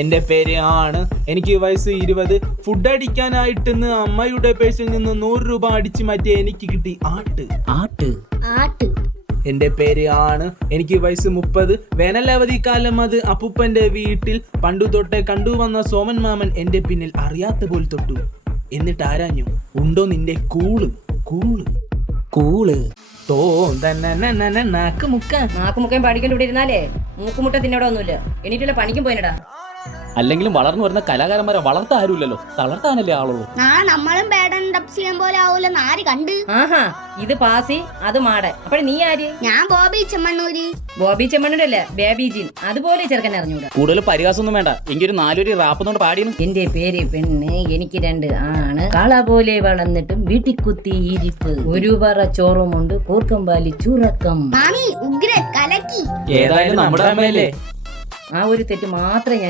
എന്റെ പേര് ആണ്. എനിക്ക് വയസ്സ് 20. ഫുഡ് അടിക്കാനായിട്ടെന്ന് അമ്മയുടെ പേഴ്സിൽ നിന്ന് 100 രൂപ അടിച്ചു മാറ്റി എനിക്ക് കിട്ടി ആട്ട്. എന്റെ പേര് ആണ്. എനിക്ക് വയസ്സ് 30. വേനലവധി കാലം അത് അപ്പൂപ്പന്റെ വീട്ടിൽ പണ്ടു തൊട്ടേ കണ്ടുവന്ന സോമൻ മാമൻ എന്റെ പിന്നിൽ അറിയാത്ത പോലെ തൊട്ടു. എന്നിട്ട് ആരാഞ്ഞു, ഉണ്ടോ നിന്റെ കൂള് നാക്ക് മുക്കാൻ പഠിക്കൊണ്ട് ഇവിടെ ഇരുന്നാലേ മൂക്കുമുട്ട തിന്നവിടെ ഒന്നുമില്ല. എണീറ്റുള്ള പണിക്കും പോയിനടാ. അല്ലെങ്കിലും വളർന്നു വരുന്ന കലാകാരന്മാരെ വളർത്താൻ ആരുമില്ലല്ലോ, തളർത്താനല്ലേ ആളുള്ളൂ. നമ്മളും ബാഡൻ ഡബ് ചെയ്യാൻ പോലെ ആവൂലെന്ന് ആര് കണ്ട്? ആഹാ, ഇത് പാസി അത് മാടെ. അപ്പോൾ നീ ആര്? ഞാൻ ബോബി ചെമ്മണ്ണൂര്. ബോബി ചെമ്മണ്ണൂരല്ല, ബേബി ജീൻ. അതുപോലെ ചെറുക്കൻ അറിഞ്ഞൂടാ. കൂടുതൽ പരിഹാസമൊന്നും വേണ്ട, എങ്കിലും 4 വരി റാപ്പൊന്നുകൊണ്ട് പാടിയും. എന്റെ പേര് പെണ്ണ്, എനിക്ക് 2 ആണ്. കള പോലെ വളർന്നിട്ടും വീട്ടിൽ കുത്തി ഇരിപ്പ്. ഒരു പറ ചോറുമുണ്ട്, കൂർക്കം പാലി ചുറക്കം. മാമി ഉഗ്രൻ കലക്കി. ഏതായാലും നമ്മുടെ അമ്മയല്ലേ. ആ ഒരു തെറ്റ് മാത്രമേ ഞാൻ